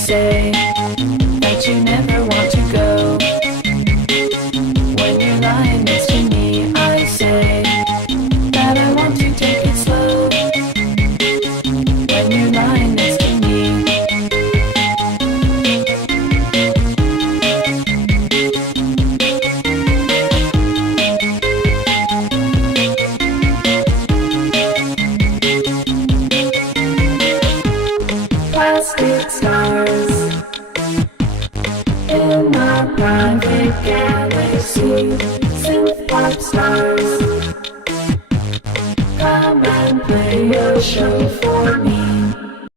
say that you never want to go. When you're lying next to me, I say that I want to take it slow. When you're lying next to me. Plastic stars in our private galaxy. Synth pop stars, come and play a show for me.